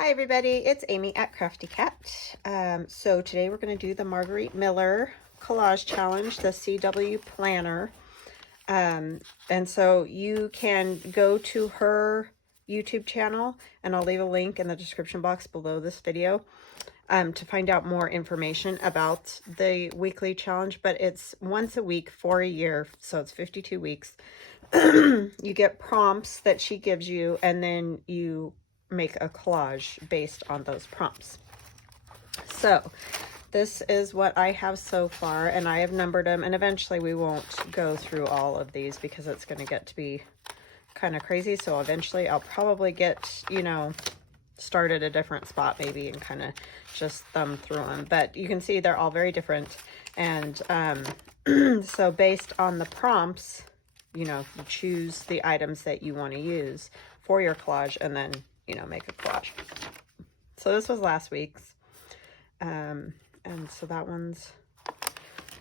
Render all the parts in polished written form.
Hi everybody, it's Amy at Crafty Cat. So today we're going to do the Margarete Miller Collage Challenge, the CW Planner. And so you can go to her YouTube channel, and I'll leave a link in the description box below this video to find out more information about the weekly challenge. But it's once a week for a year, so it's 52 weeks. You get prompts that she gives you, and then you make a collage based on those prompts. So this is what I have so far, and I have numbered them, and eventually we won't go through all of these because it's going to get to be kind of crazy. So eventually I'll probably get, start at a different spot maybe and kind of just thumb through them. But you can see they're all very different. And so based on the prompts, you choose the items that you want to use for your collage, and then make a collage. So this was last week's, and so that one's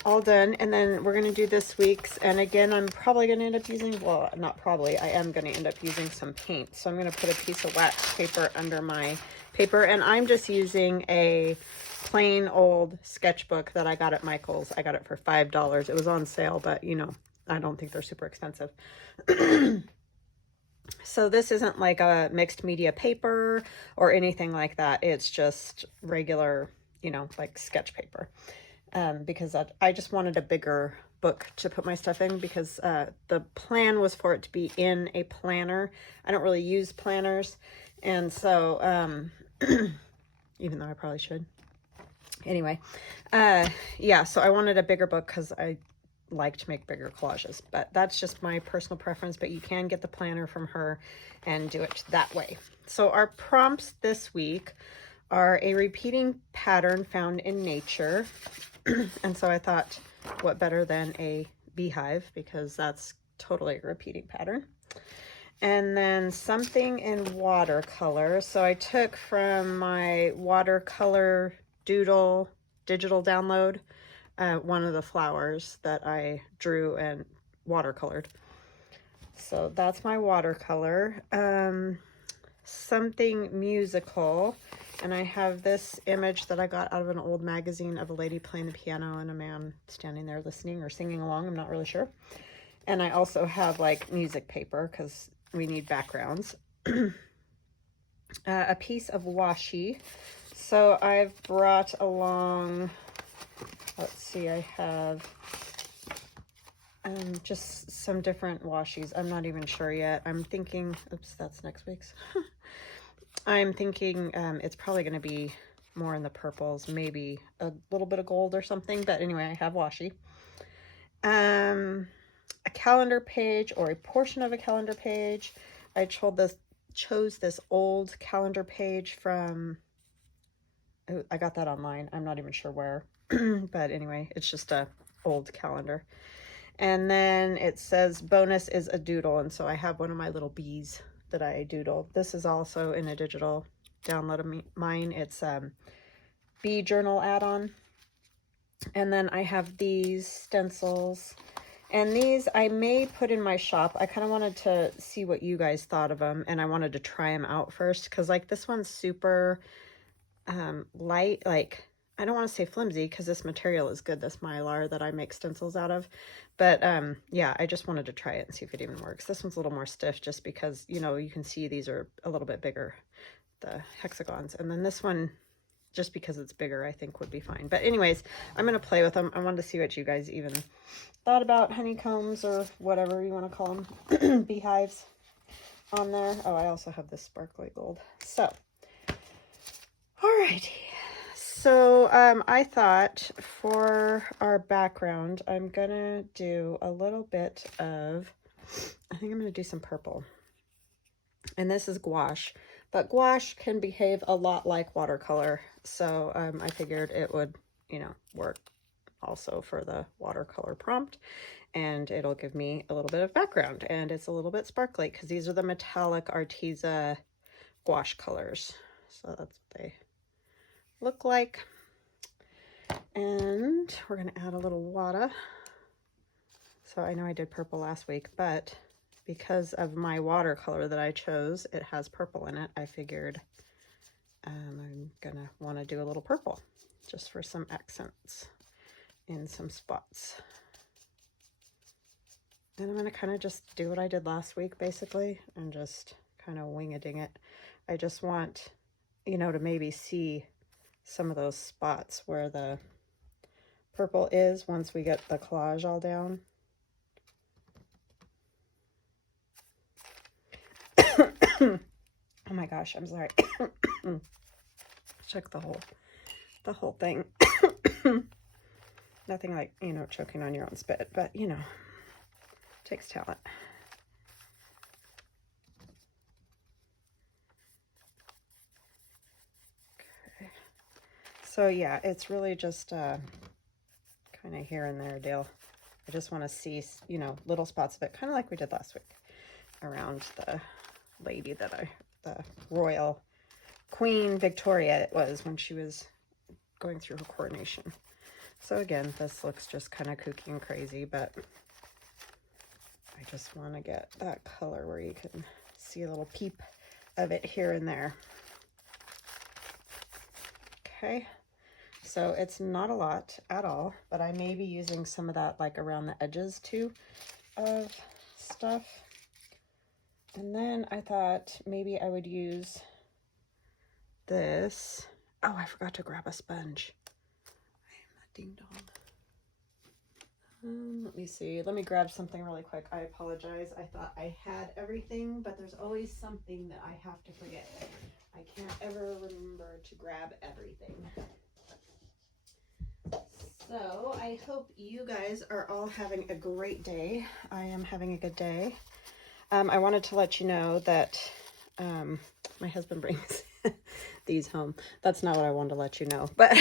all done. And then we're going to do this week's, and again I'm probably going to end up using, well, not probably, I am going to end up using some paint. So I'm going to put a piece of wax paper under my paper, and I'm just using a plain old sketchbook that I got at Michael's. I got it for $5. It was on sale, but I don't think they're super expensive. So this isn't like a mixed media paper or anything like that. It's just regular, like sketch paper. Because I just wanted a bigger book to put my stuff in, because the plan was for it to be in a planner. I don't really use planners. And so, even though I probably should. Anyway, yeah, so I wanted a bigger book because I like to make bigger collages, but that's just my personal preference. But you can get the planner from her and do it that way. So our prompts this week are a repeating pattern found in nature. And so I thought, what better than a beehive, because that's totally a repeating pattern. And then something in watercolor. So I took from my watercolor doodle digital download one of the flowers that I drew and watercolored. So that's my watercolor. Something musical, and I have this image that I got out of an old magazine of a lady playing the piano and a man standing there listening or singing along. I'm not really sure. And I also have like music paper because we need backgrounds. A piece of washi. So I've brought along, let's see, I have just some different washies. I'm not even sure yet. I'm thinking, oops, that's next week's. I'm thinking it's probably going to be more in the purples, maybe a little bit of gold or something. But anyway, I have washi. A calendar page, or a portion of a calendar page. I chose this old calendar page from, I got that online. I'm not even sure where. But anyway, it's just a old calendar. And then it says bonus is a doodle, and so I have one of my little bees that I doodled. This is also in a digital download of mine. It's bee journal add-on. And then I have these stencils, and these I may put in my shop. I kind of wanted to see what you guys thought of them, and I wanted to try them out first, because like this one's super light, like I don't want to say flimsy, because this material is good, this mylar that I make stencils out of. But yeah, I just wanted to try it and see if it even works. This one's a little more stiff just because, you can see these are a little bit bigger, the hexagons. And then this one, just because it's bigger, I think would be fine. But anyways, I'm going to play with them. I wanted to see what you guys even thought about honeycombs, or whatever you want to call them, beehives on there. Oh, I also have this sparkly gold. So, alrighty. So I thought for our background, I'm going to do a little bit of, I think I'm going to do some purple. And this is gouache, but gouache can behave a lot like watercolor. So I figured it would, work also for the watercolor prompt. And it'll give me a little bit of background. And it's a little bit sparkly because these are the metallic Arteza gouache colors. So that's what they look like. And we're going to add a little water. So I know I did purple last week, but because of my watercolor that I chose, it has purple in it. I figured I'm gonna want to do a little purple just for some accents in some spots. And I'm gonna kind of just do what I did last week basically and just kind of wing-a-ding it. I just want, you know, to maybe see some of those spots where the purple is once we get the collage all down. Oh my gosh, I'm sorry. Check the whole thing. Nothing like, you know, choking on your own spit, but you know, takes talent. Okay. So yeah, it's really just kind of here and there, Dale. I just want to see, you know, little spots of it, kind of like we did last week around the lady that the royal Queen Victoria it was when she was going through her coronation. So again, this looks just kind of kooky and crazy, but I just want to get that color where you can see a little peep of it here and there. Okay, so it's not a lot at all, but I may be using some of that like around the edges too of stuff. And then I thought maybe I would use this. Oh, I forgot to grab a sponge. I am a ding dong. Let me see. Let me grab something really quick. I apologize. I thought I had everything, but there's always something that I have to forget. I can't ever remember to grab everything. So I hope you guys are all having a great day. I am having a good day. I wanted to let you know that my husband brings these home. That's not what I wanted to let you know. But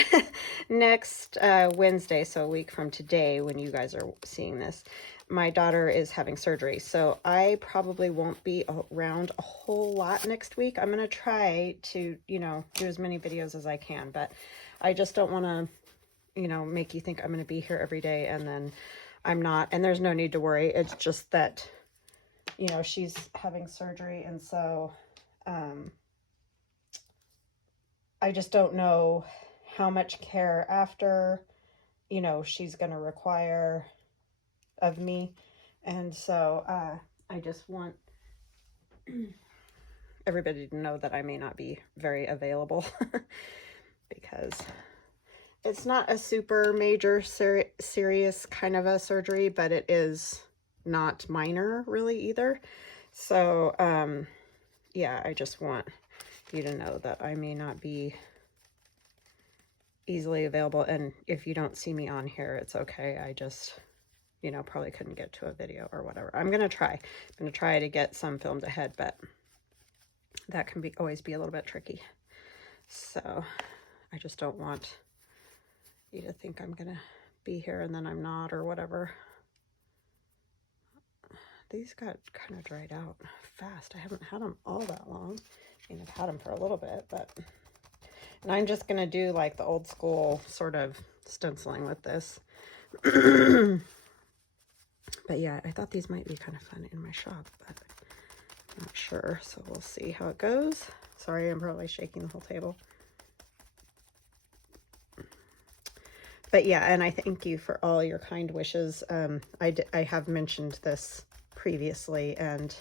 next Wednesday, so a week from today, when you guys are seeing this, my daughter is having surgery. So I probably won't be around a whole lot next week. I'm going to try to, you know, do as many videos as I can. But I just don't want to, you know, make you think I'm going to be here every day and then I'm not. And there's no need to worry. It's just that, you know, she's having surgery, and so I just don't know how much care after, you know, she's going to require of me. And so I just want everybody to know that I may not be very available because it's not a super major serious kind of a surgery, but it is not minor really either. So yeah, I just want you to know that I may not be easily available, and if you don't see me on here, it's okay. I just, you know, probably couldn't get to a video or whatever. I'm gonna try to get some filmed ahead, but that can always be a little bit tricky. So I just don't want you to think I'm gonna be here and then I'm not or whatever. These got kind of dried out fast. I haven't had them all that long. I mean, I've had them for a little bit, but... And I'm just going to do like the old school sort of stenciling with this. But yeah, I thought these might be kind of fun in my shop, but I'm not sure. So we'll see how it goes. Sorry, I'm probably shaking the whole table. But yeah, and I thank you for all your kind wishes. I have mentioned this previously, and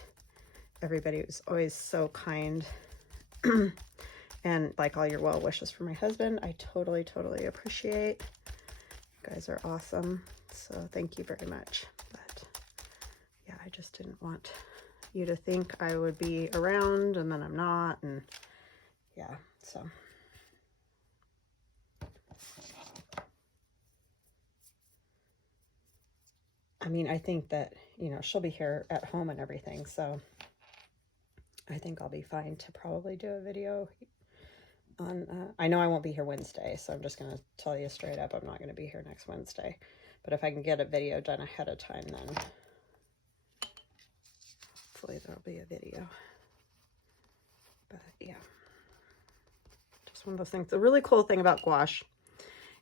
everybody was always so kind. And like all your well wishes for my husband, I totally appreciate. You guys are awesome. So thank you very much. But yeah, I just didn't want you to think I would be around and then I'm not. And yeah, so. I mean, I think that, you know, she'll be here at home and everything. So I think I'll be fine to probably do a video on, I know I won't be here Wednesday, so I'm just going to tell you straight up, I'm not going to be here next Wednesday. But if I can get a video done ahead of time, then hopefully there'll be a video. But yeah, just one of those things. The really cool thing about gouache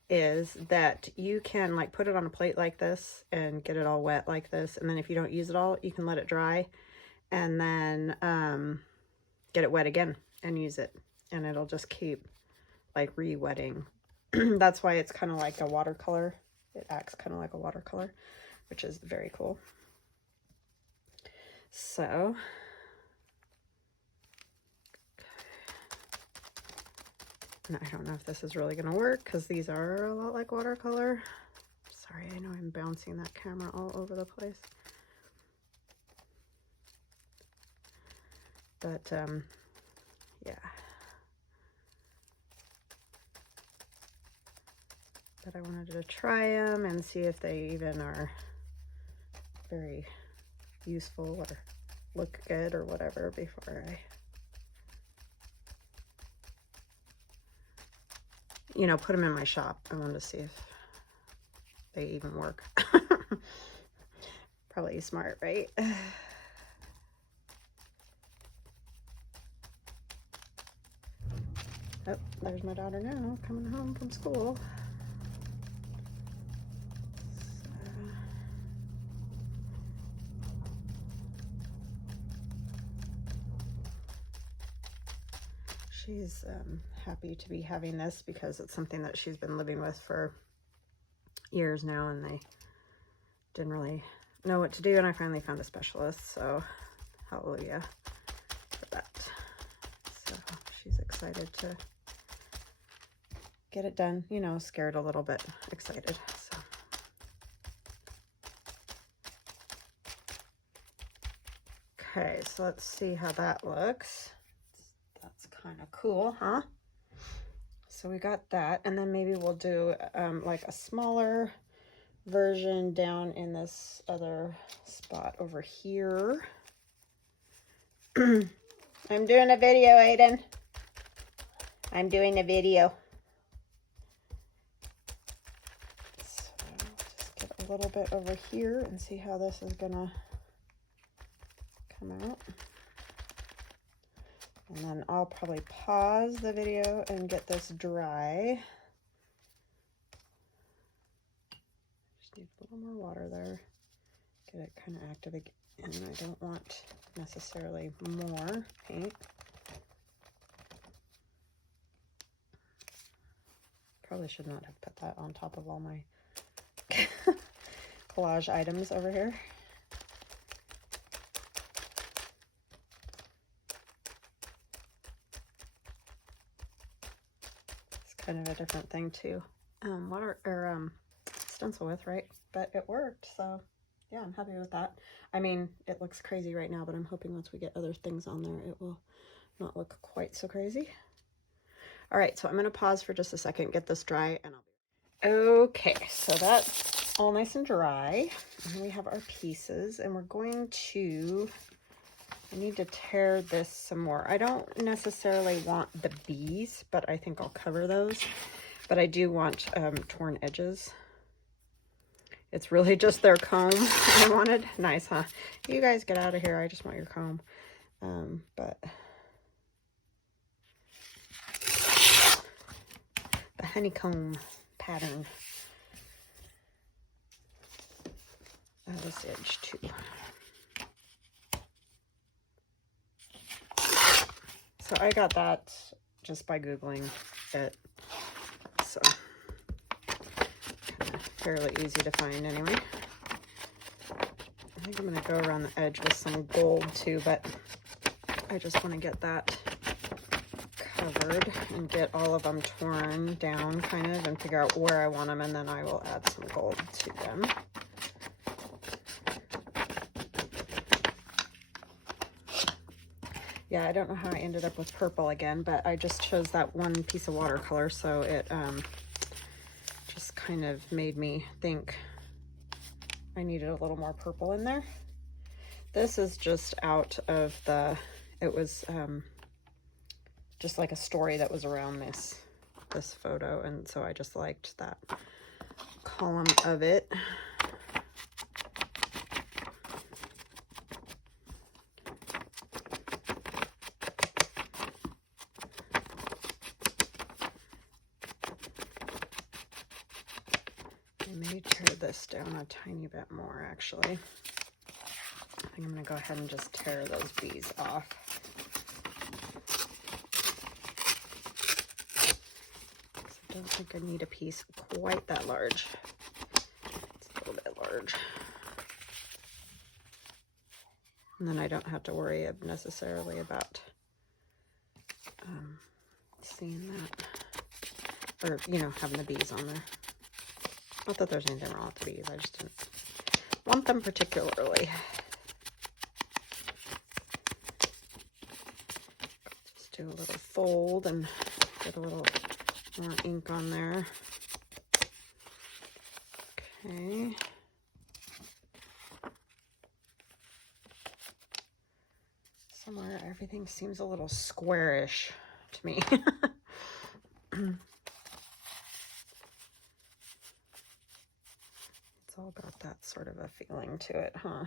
is that you can like put it on a plate like this and get it all wet like this. And then if you don't use it all, you can let it dry and then get it wet again and use it. and it'll just keep like re-wetting. That's why it's kind of like a watercolor. It acts kind of like a watercolor, which is very cool. So and I don't know if this is really going to work because these are a lot like watercolor. Sorry, I know I'm bouncing that camera all over the place. But yeah. But I wanted to try them and see if they even are very useful or look good or whatever before I, you know, put them in my shop. I wanted to see if they even work. Probably smart, right? Oh, there's my daughter now, coming home from school. She's happy to be having this because it's something that she's been living with for years now, and they didn't really know what to do, and I finally found a specialist, so hallelujah for that. So she's excited to get it done, you know, scared a little bit, excited. So okay, so let's see how that looks. That's kind of cool, huh? So we got that, and then maybe we'll do like a smaller version down in this other spot over here. I'm doing a video, Aiden. I'm doing a video. So just get a little bit over here and see how this is gonna come out. And then I'll probably pause the video and get this dry. Just need a little more water there. Get it kind of active again. And I don't want necessarily more paint. Probably should not have put that on top of all my collage items over here. Kind of a different thing to stencil with, right? But it worked, so yeah, I'm happy with that. I mean, it looks crazy right now, but I'm hoping once we get other things on there, it will not look quite so crazy. All right, so I'm going to pause for just a second, get this dry, and I'll be okay. So that's all nice and dry. And we have our pieces, and we're going to. I need to tear this some more. I don't necessarily want the bees, but I think I'll cover those. But I do want torn edges. It's really just their comb I wanted. Nice, huh? You guys get out of here. I just want your comb. But the honeycomb pattern. This edge too. So I got that just by Googling it. So kind of fairly easy to find anyway. I think I'm going to go around the edge with some gold too, but I just want to get that covered and get all of them torn down kind of and figure out where I want them, and then I will add some gold to them. Yeah, I don't know how I ended up with purple again, but I just chose that one piece of watercolor, so it just kind of made me think I needed a little more purple in there. This is just out of the, it was just like a story that was around this photo, and so I just liked that column of it. Tear this down a tiny bit more, actually. I think I'm going to go ahead and just tear those bees off. don't think I need a piece quite that large. It's a little bit large. And then I don't have to worry necessarily about seeing that. Or, you know, having the bees on there. Not that there's anything wrong with the bees. I just didn't want them particularly. Just do a little fold and get a little more ink on there. Okay. Somewhere everything seems a little squarish to me. It's all got that sort of a feeling to it, huh?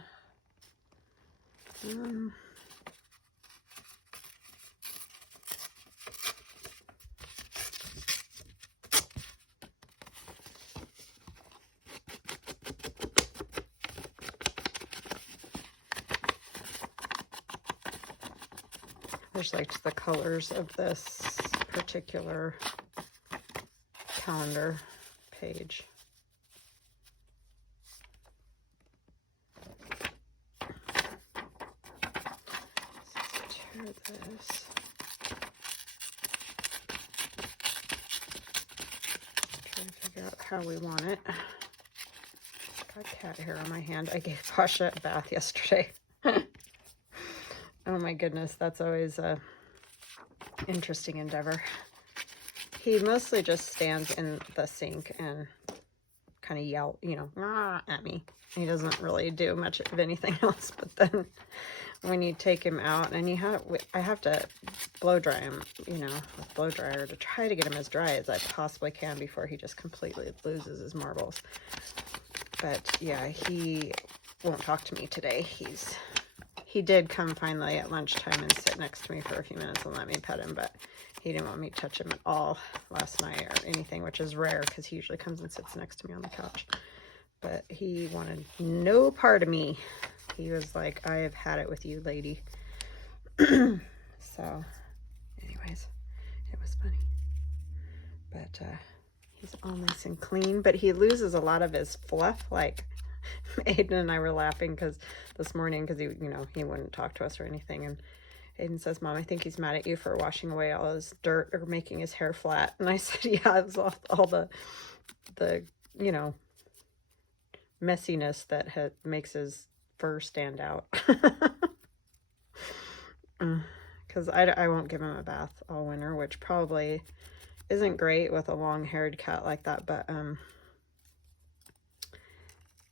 I just liked the colors of this particular calendar page. Let's tear this. Try to figure out how we want it. Got cat hair on my hand. I gave Pasha a bath yesterday. Oh my goodness, that's always a interesting endeavor. He mostly just stands in the sink and kind of yell, you know, at me. He doesn't really do much of anything else. But then when you take him out, and I have to blow dry him, you know, with blow dryer to try to get him as dry as I possibly can before he just completely loses his marbles. But yeah, he won't talk to me today. He did come finally at lunchtime and sit next to me for a few minutes and let me pet him, but he didn't want me to touch him at all last night or anything, which is rare because he usually comes and sits next to me on the couch. But he wanted no part of me. He was like, I have had it with you, lady. So, anyways, it was funny. But he's all nice and clean, but he loses a lot of his fluff, like Aiden and I were laughing because this morning, because he wouldn't talk to us or anything, and Aiden says, Mom, I think he's mad at you for washing away all his dirt or making his hair flat. And I said, yeah, it was all the you know, messiness that makes his fur stand out. Because I won't give him a bath all winter, which probably isn't great with a long-haired cat like that, but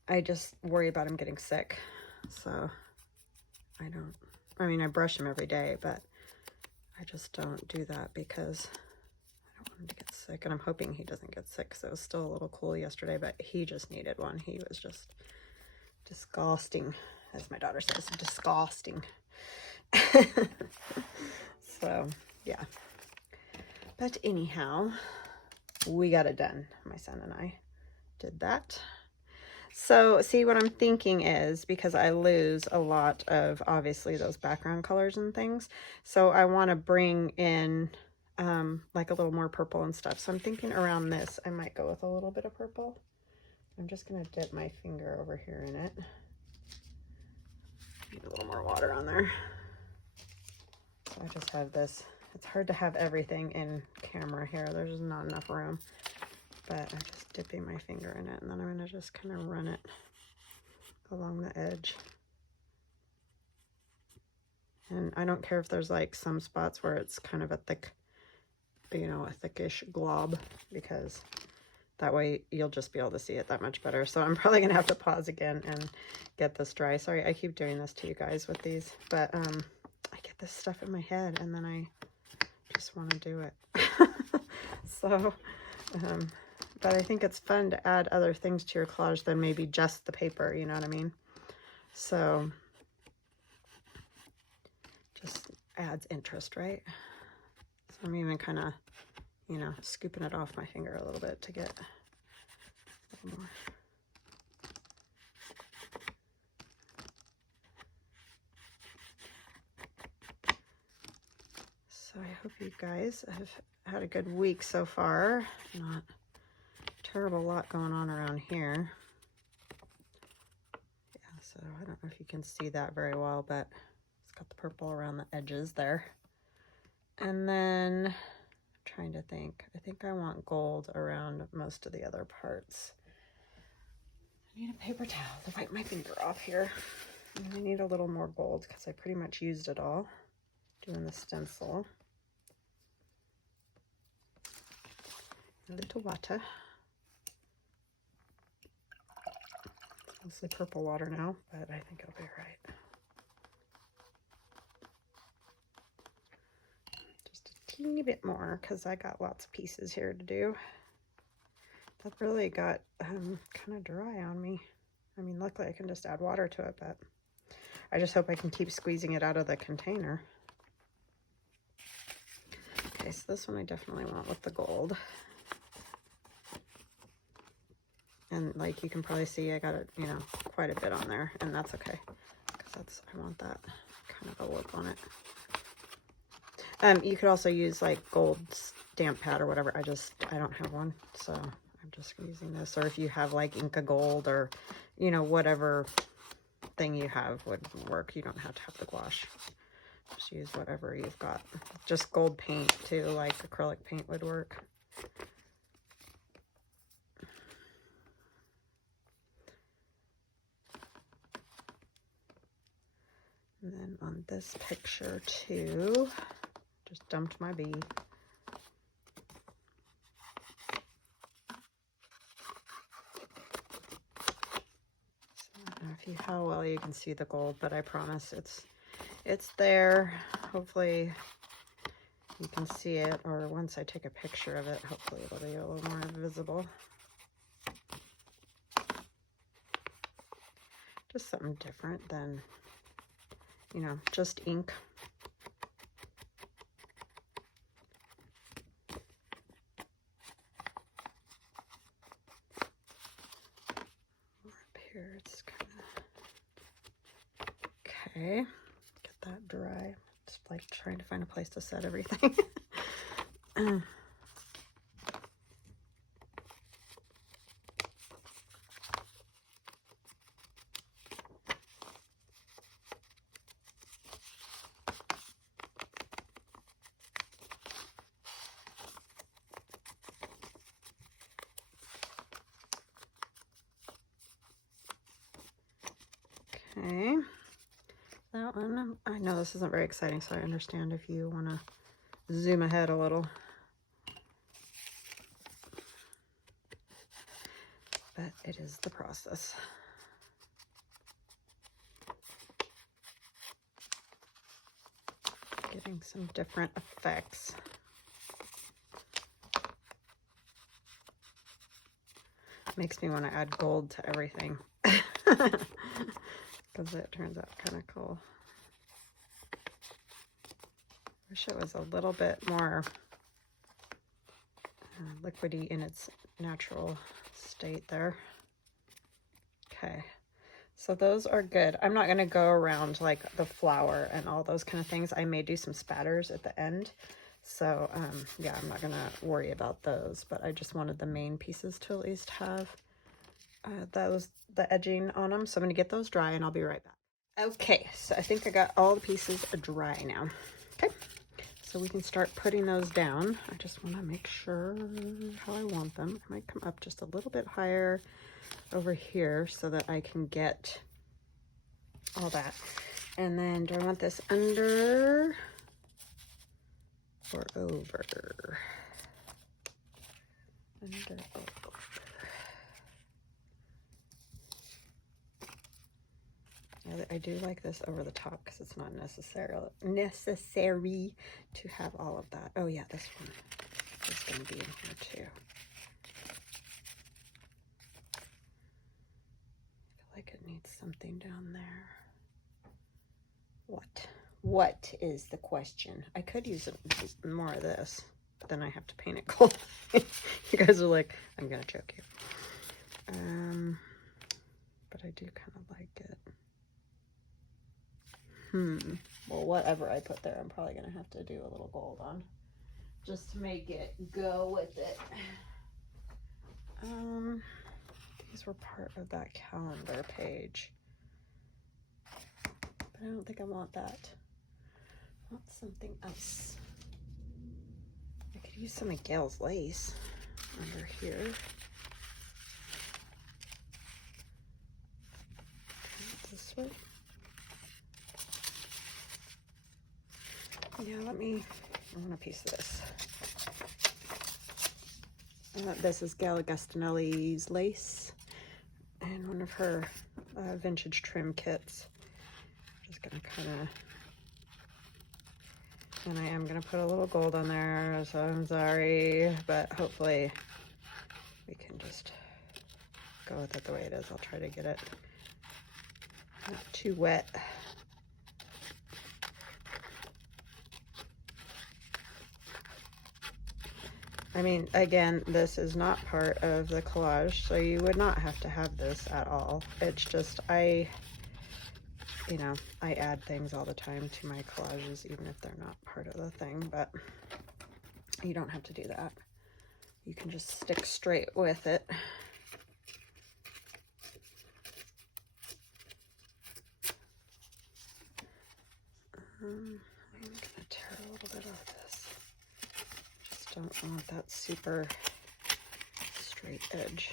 I just worry about him getting sick. So I brush him every day, but I just don't do that because I don't want him to get sick. And I'm hoping he doesn't get sick, because it was still a little cool yesterday, but he just needed one. He was just disgusting, as my daughter says, disgusting. So, yeah. But anyhow, we got it done. My son and I did that. So, see, what I'm thinking is, because I lose a lot of, obviously, those background colors and things, so I want to bring in, like, a little more purple and stuff. So I'm thinking around this, I might go with a little bit of purple. I'm just going to dip my finger over here in it. Need a little more water on there. So I just have this. It's hard to have everything in camera here. There's just not enough room. But I'm just dipping my finger in it, and then I'm going to just kind of run it along the edge. And I don't care if there's like some spots where it's kind of a thick, you know, a thickish glob, because that way you'll just be able to see it that much better. So I'm probably going to have to pause again and get this dry. Sorry, I keep doing this to you guys with these, but I get this stuff in my head and then I just want to do it. So, but I think it's fun to add other things to your collage than maybe just the paper, you know what I mean? So, just adds interest, right? So I'm even kind of, you know, scooping it off my finger a little bit to get a little more. So I hope you guys have had a good week so far. Not terrible lot going on around here. Yeah, so I don't know if you can see that very well, but it's got the purple around the edges there. And then I'm trying to think. I think I want gold around most of the other parts. I need a paper towel to wipe my finger off here. And I need a little more gold because I pretty much used it all doing the stencil. A little water. It's mostly purple water now, but I think it'll be right. Just a teeny bit more because I got lots of pieces here to do. That really got kind of dry on me. I mean, luckily I can just add water to it, but I just hope I can keep squeezing it out of the container. Okay, so this one I definitely want with the gold. And like you can probably see, I got it, you know, quite a bit on there, and that's okay, because I want that kind of a look on it. You could also use like gold stamp pad or whatever. I don't have one, so I'm just using this. Or if you have like Inca Gold or, you know, whatever thing you have would work. You don't have to have the gouache. Just use whatever you've got. Just gold paint too, like acrylic paint would work. And then on this picture too, just dumped my bee. How well you can see the gold, but I promise it's there. Hopefully you can see it, or once I take a picture of it, hopefully it'll be a little more visible. Just something different than, you know, just ink. Up here it's kind of okay. Get that dry. Just like trying to find a place to set everything. Okay, that one, I know this isn't very exciting, so I understand if you want to zoom ahead a little. But it is the process. Getting some different effects. Makes me want to add gold to everything. Because it turns out kind of cool. Wish it was a little bit more liquidy in its natural state there. Okay, so those are good. I'm not going to go around like the flower and all those kind of things. I may do some spatters at the end. So yeah, I'm not going to worry about those, but I just wanted the main pieces to at least have the edging on them. So I'm going to get those dry and I'll be right back. Okay, so I think I got all the pieces dry now. Okay, so we can start putting those down. I just want to make sure how I want them. I might come up just a little bit higher over here so that I can get all that. And then do I want this under or over? Under, over. Yeah, I do like this over the top because it's not necessary to have all of that. Oh yeah, this one is going to be in here too. I feel like it needs something down there. What is the question? I could use more of this, but then I have to paint it gold. You guys are like, I'm going to choke you. But I do kind of like it. Well, whatever I put there, I'm probably going to have to do a little gold on just to make it go with it. These were part of that calendar page. But I don't think I want that. I want something else. I could use some of Gayle's lace under here. This way. Yeah, I want a piece of this. This is Gayle Agostinelli's lace and one of her vintage trim kits. Just gonna kind of, and I am gonna put a little gold on there, so I'm sorry, but hopefully we can just go with it the way it is. I'll try to get it not too wet. I mean, again, this is not part of the collage, so you would not have to have this at all. It's just, I add things all the time to my collages, even if they're not part of the thing, but you don't have to do that. You can just stick straight with it. I'm gonna tear a little bit off this. Just don't want that super straight edge.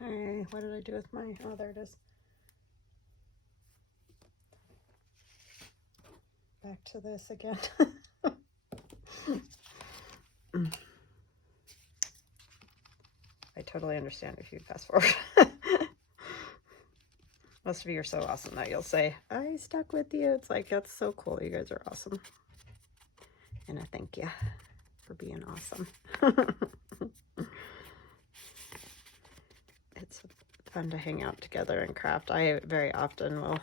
Okay, what did I do with my, oh, there it is. Back to this again. I totally understand if you fast forward. Most of you are so awesome that you'll say, I stuck with you. It's like, that's so cool. You guys are awesome. And I thank you for being awesome. It's fun to hang out together and craft. I very often will,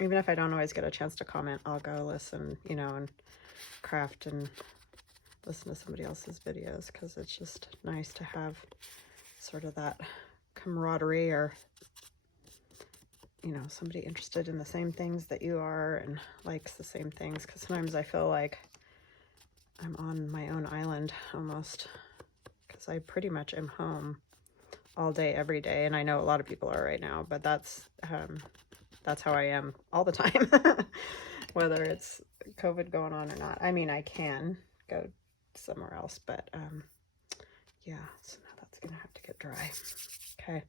even if I don't always get a chance to comment, I'll go listen, and craft and listen to somebody else's videos, because it's just nice to have sort of that camaraderie, or somebody interested in the same things that you are and likes the same things, because sometimes I feel like I'm on my own island almost, because I pretty much am home all day every day, and I know a lot of people are right now, but that's how I am all the time. Whether it's COVID going on or not. I mean, I can go somewhere else, but yeah, so now that's gonna have to get dry. Okay,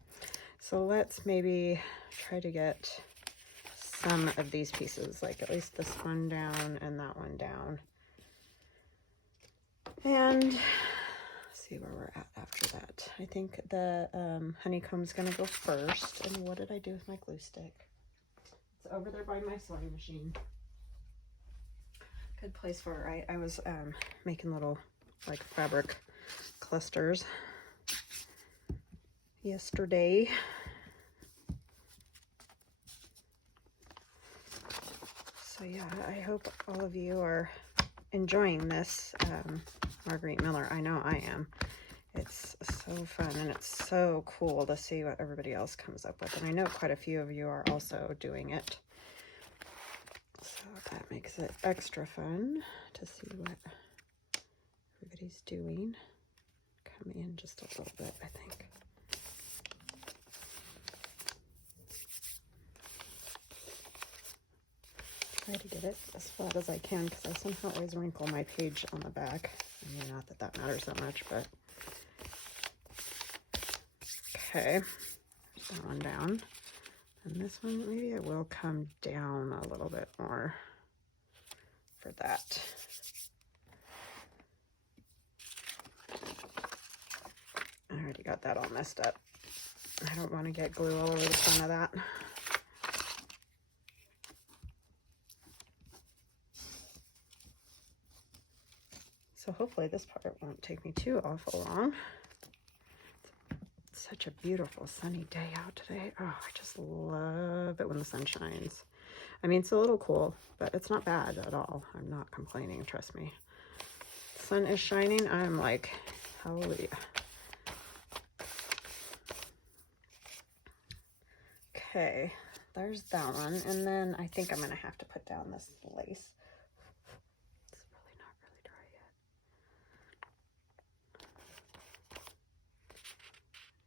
so let's maybe try to get some of these pieces, like at least this one down and that one down, and see where we're at after that. I think the honeycomb's gonna go first. And what did I do with my glue stick? It's over there by my sewing machine. Good place for it. I was making little like fabric clusters yesterday. So yeah, I hope all of you are enjoying this Margarete Miller. I know I am. It's so fun, and it's so cool to see what everybody else comes up with. And I know quite a few of you are also doing it. So that makes it extra fun to see what everybody's doing. Come in just a little bit, I think. Try to get it as flat as I can, because I somehow always wrinkle my page on the back. I mean, not that that matters that much, but okay. There's that one down. And this one, maybe it will come down a little bit more for that. I already got that all messed up. I don't want to get glue all over the front of that. So hopefully this part won't take me too awful long. It's such a beautiful sunny day out today. Oh, I just love it when the sun shines. I mean, it's a little cool, but it's not bad at all. I'm not complaining, trust me. sun is shining, I'm like, hallelujah. Okay, there's that one. And then I think I'm going to have to put down this lace. It's really not really dry yet.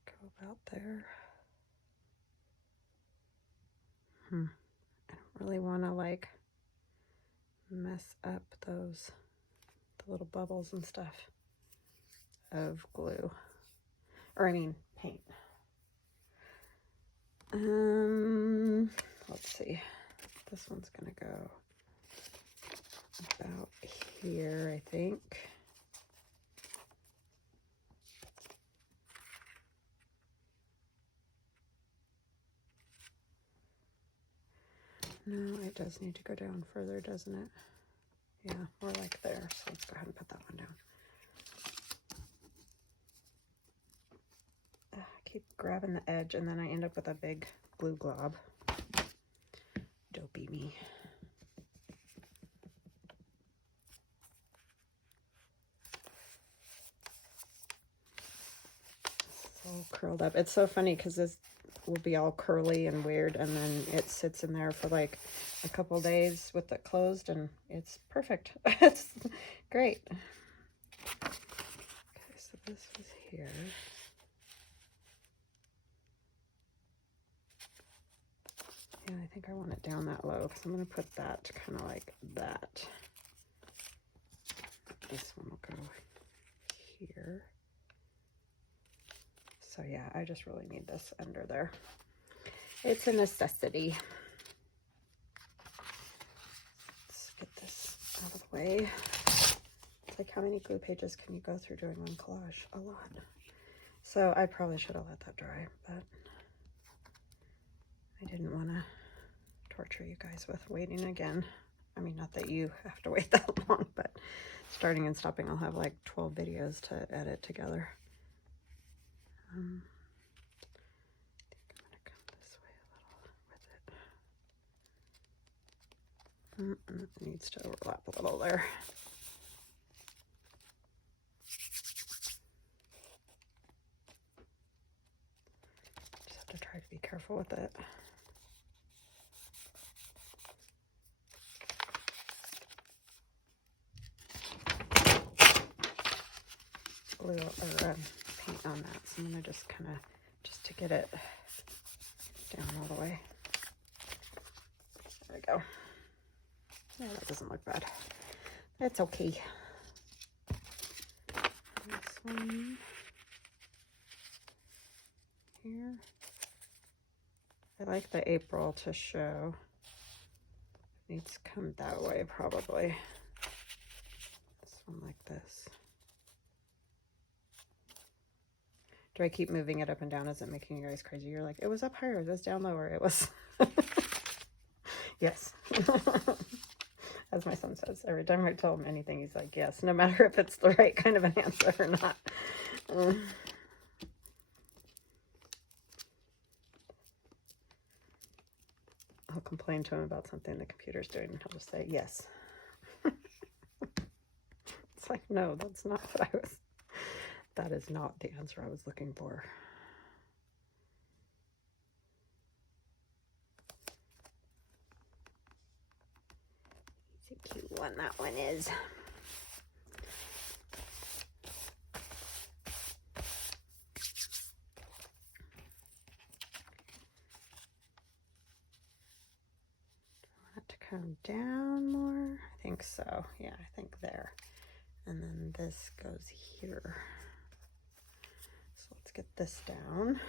Go about there. I don't really want to like mess up the little bubbles and stuff of glue, or I mean paint. Let's see, this one's gonna go about here, I think. No, it does need to go down further, doesn't it? Yeah, more like there. So let's go ahead and put that one down. I keep grabbing the edge and then I end up with a big glue glob. Dopey me. It's all curled up. It's so funny because this will be all curly and weird, and then it sits in there for like a couple days with it closed, and it's perfect. It's great. Okay, so this was here. Yeah, I think I want it down that low because I'm going to put that kind of like that. This one will go here. So yeah, I just really need this under there. It's a necessity. Let's get this out of the way. It's like, how many glue pages can you go through doing one collage? A lot. So I probably should have let that dry, but I didn't want to torture you guys with waiting again. I mean, not that you have to wait that long, but starting and stopping, I'll have like 12 videos to edit together. I think I'm going to come this way a little with it. It needs to overlap a little there. Just have to try to be careful with it. Glue or paint on that, so I'm gonna just kind of to get it down all the way. There we go. Yeah, that doesn't look bad. It's okay. This one here. I like the April to show. It needs to come that way probably. This one like this. Do I keep moving it up and down? Is it making you guys crazy? You're like, it was up higher, it was down lower, it was. Yes. As my son says, every time I tell him anything, he's like, yes, no matter if it's the right kind of an answer or not. I'll complain to him about something the computer's doing, and he'll just say, yes. It's like, no, that's not what I was. That is not the answer I was looking for. It's a cute one, that one is. Do I want it to come down more? I think so. Yeah, I think there. And then this goes here. So let's get this down.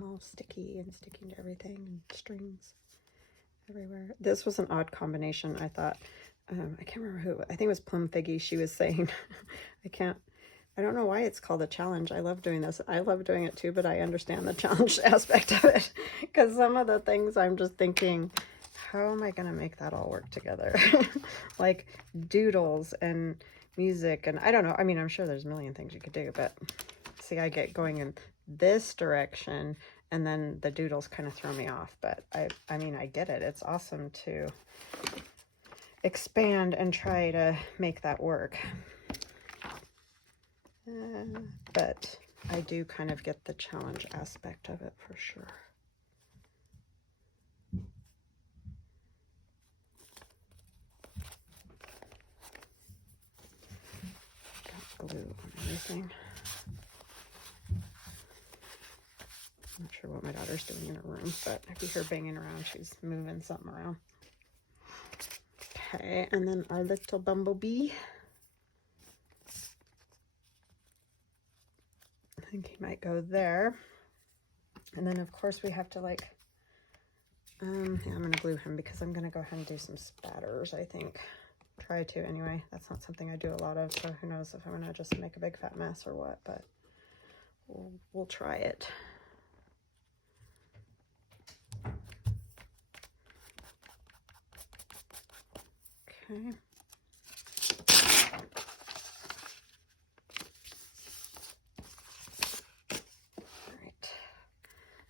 All sticky and sticking to everything, and strings everywhere. This was an odd combination, I thought. I can't remember who, I think it was Plum Figgy. She was saying, I don't know why it's called a challenge. I love doing this. I love doing it too, but I understand the challenge aspect of it, because some of the things I'm just thinking, how am I going to make that all work together? Like doodles and music, and I don't know. I mean, I'm sure there's a million things you could do, but see, I get going in this direction, and then the doodles kind of throw me off. But I mean, I get it. It's awesome to expand and try to make that work. But I do kind of get the challenge aspect of it for sure. Got glue on everything. I'm not sure what my daughter's doing in her room, but if you hear banging around, she's moving something around. Okay, and then our little bumblebee. I think he might go there. And then of course we have to like, yeah, I'm gonna glue him because I'm gonna go ahead and do some spatters, I think. Try to anyway. That's not something I do a lot of, so who knows if I'm gonna just make a big fat mess or what, but we'll try it. Okay.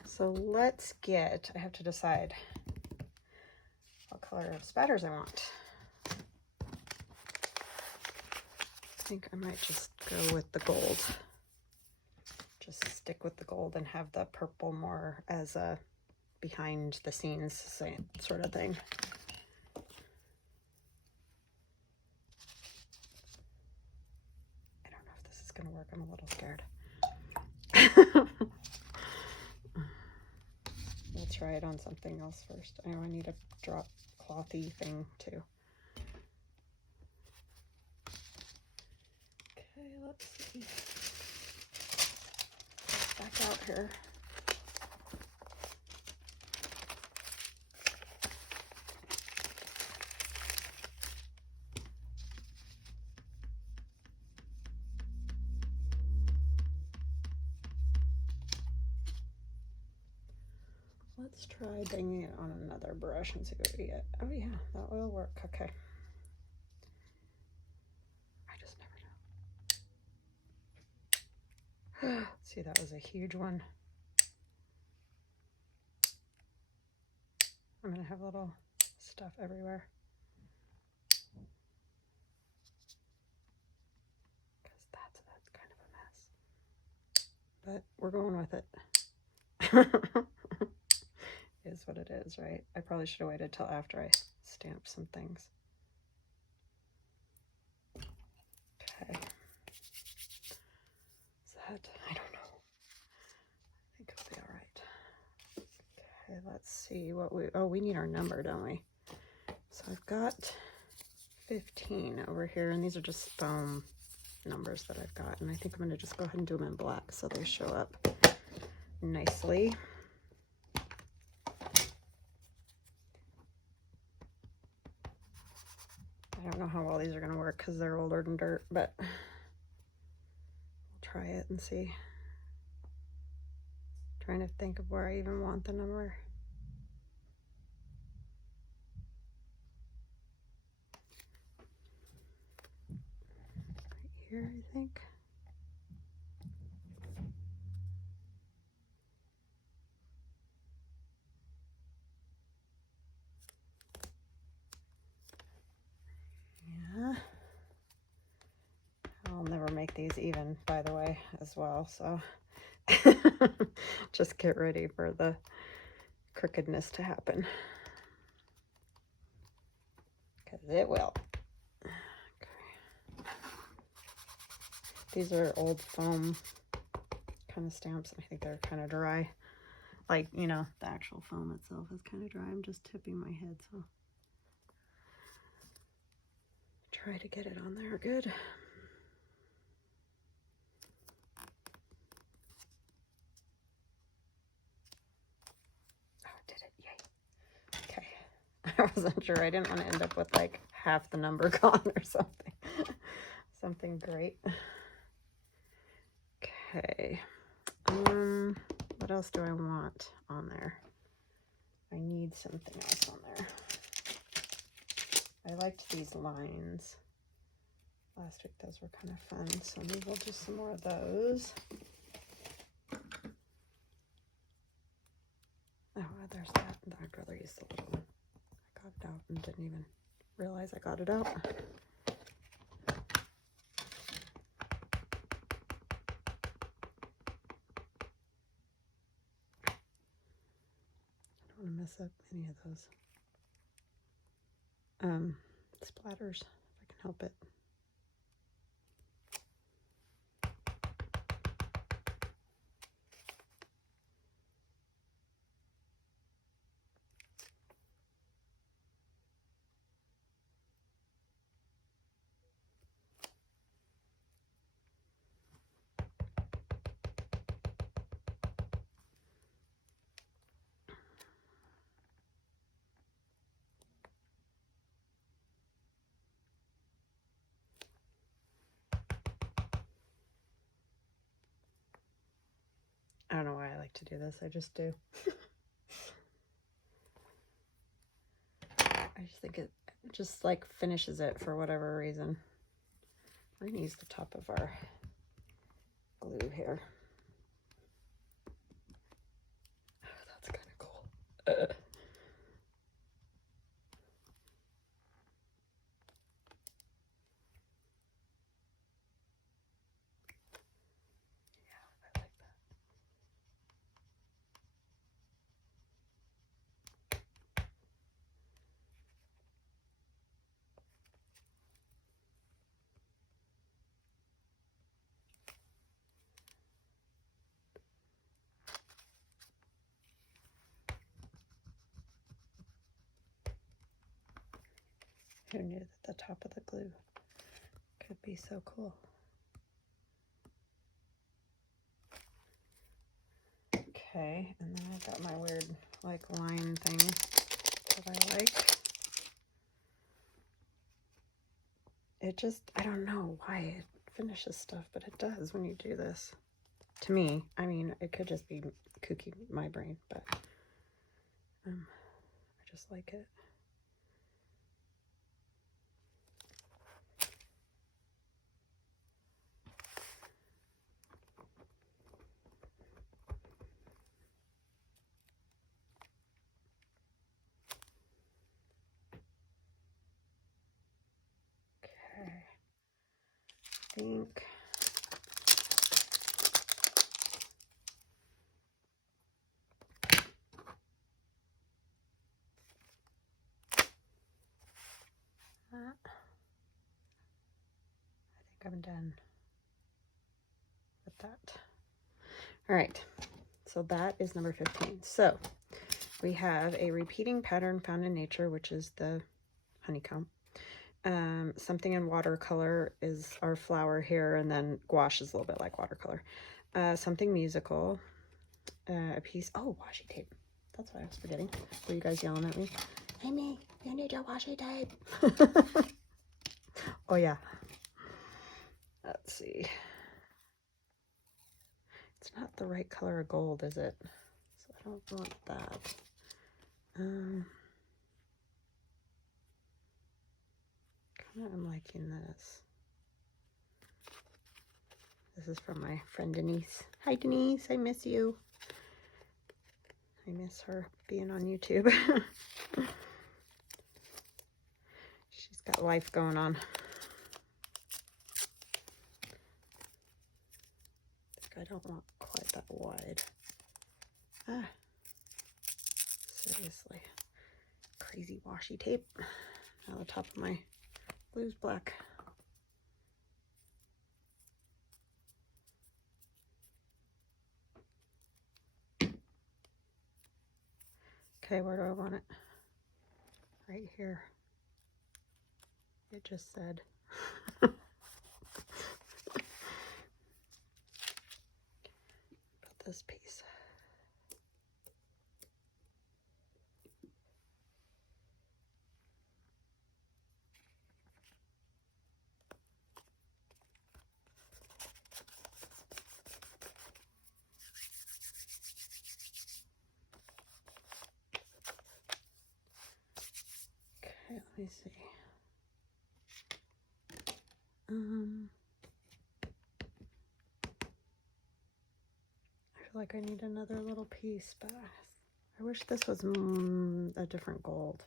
So let's get, I have to decide what color of spatters I want. I think I might just go with the gold. Just stick with the gold and have the purple more as a behind the scenes sort of thing. I don't know if this is going to work. I'm a little scared. We'll try it on something else first. I know I need a drop clothy thing too. Okay, let's see. Back out here. Let's try banging it on another brush and see what we get. Oh yeah, that will work. Okay. I just never know. See, that was a huge one. I'm gonna have little stuff everywhere. Because that's kind of a mess. But we're going with it. Is what it is, right? I probably should have waited till after I stamped some things. Okay. Is that, I don't know. I think it'll be all right. Okay, let's see what we need our number, don't we? So I've got 15 over here, and these are just foam numbers that I've got, and I think I'm going to just go ahead and do them in black so they show up nicely. I don't know how well these are going to work because they're older than dirt, but we'll try it and see. Trying to think of where I even want the number. Right here, I think. Yeah. I'll never make these even, by the way, as well, so just get ready for the crookedness to happen. Because it will. Okay. These are old foam kind of stamps. I think they're kind of dry. Like, you know, the actual foam itself is kind of dry. I'm just tipping my head, so try to get it on there good. Oh, it did it. Yay. Okay. I wasn't sure. I didn't want to end up with like half the number gone or something. Something great. Okay. What else do I want on there? I need something else on there. I liked these lines. Last week those were kind of fun, so maybe we'll do some more of those. Oh, there's that. I'd rather use the little one. I got it out and didn't even realize I got it out. I don't want to mess up any of those splatters if I can help it. I don't know why I like to do this. I just do. I just think it just like finishes it for whatever reason. We're gonna use the top of our glue here. Oh, that's kind of cool. Who knew that the top of the glue could be so cool? Okay, and then I've got my weird like line thing that I like. It just, I don't know why it finishes stuff, but it does when you do this. To me, I mean, it could just be kooky my brain, but I just like it. I think I'm done with that. All right, so that is number 15. So we have a repeating pattern found in nature, which is the honeycomb. Something in watercolor is our flower here, and then gouache is a little bit like watercolor. Something musical, a piece, oh, washi tape. That's what I was forgetting. Were you guys yelling at me? Amy, you need your washi tape. Oh yeah. Let's see. It's not the right color of gold, is it? So I don't want that. I'm liking this. This is from my friend Denise. Hi Denise, I miss you. I miss her being on YouTube. She's got life going on. I don't want quite that wide. Ah, seriously. Crazy washi tape. Now the top of my glue's black. Okay, where do I want it? Right here. It just said. Put this piece. Okay, let me see. I feel like I need another little piece, but I wish this was a different gold.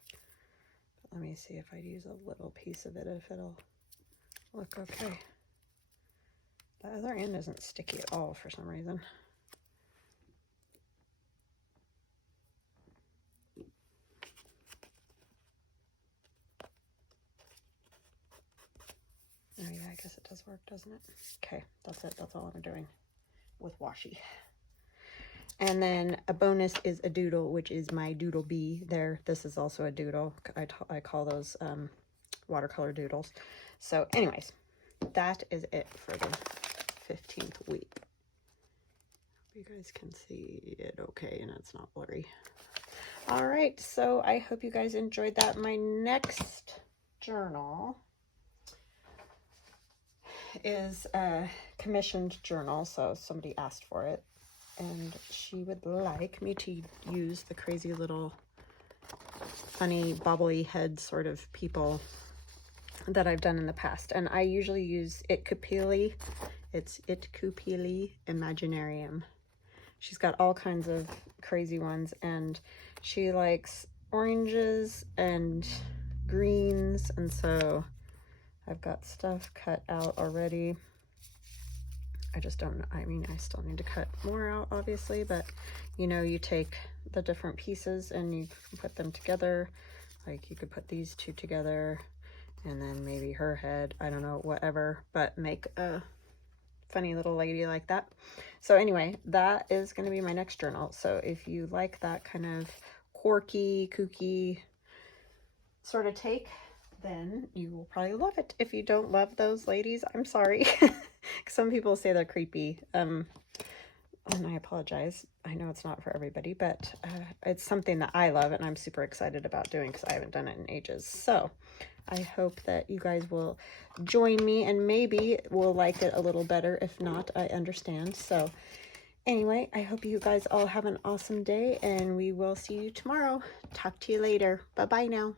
But let me see if I use a little piece of it, if it'll look okay. The other end isn't sticky at all for some reason. Oh yeah, I guess it does work, doesn't it? Okay, that's it. That's all I'm doing with washi. And then a bonus is a doodle, which is my doodle bee there. This is also a doodle. I call those watercolor doodles. So anyways, that is it for the 15th week. You guys can see it okay and it's not blurry. All right, so I hope you guys enjoyed that. My next journal is a commissioned journal, so somebody asked for it, and she would like me to use the crazy little funny bobbly head sort of people that I've done in the past. And I usually use Itkupili. It's Itkupili Imaginarium. She's got all kinds of crazy ones, and she likes oranges and greens, and so I've got stuff cut out already. I just don't know. I mean, I still need to cut more out, obviously, but you know, you take the different pieces and you can put them together. Like you could put these two together and then maybe her head, I don't know, whatever, but make a funny little lady like that. So anyway, that is going to be my next journal. So if you like that kind of quirky, kooky sort of take, then you will probably love it. If you don't love those ladies, I'm sorry. Some people say they're creepy, and I apologize. I know it's not for everybody, but it's something that I love and I'm super excited about doing because I haven't done it in ages. So I hope that you guys will join me and maybe will like it a little better. If not, I understand. So anyway, I hope you guys all have an awesome day, and we will see you tomorrow. Talk to you later. Bye-bye now.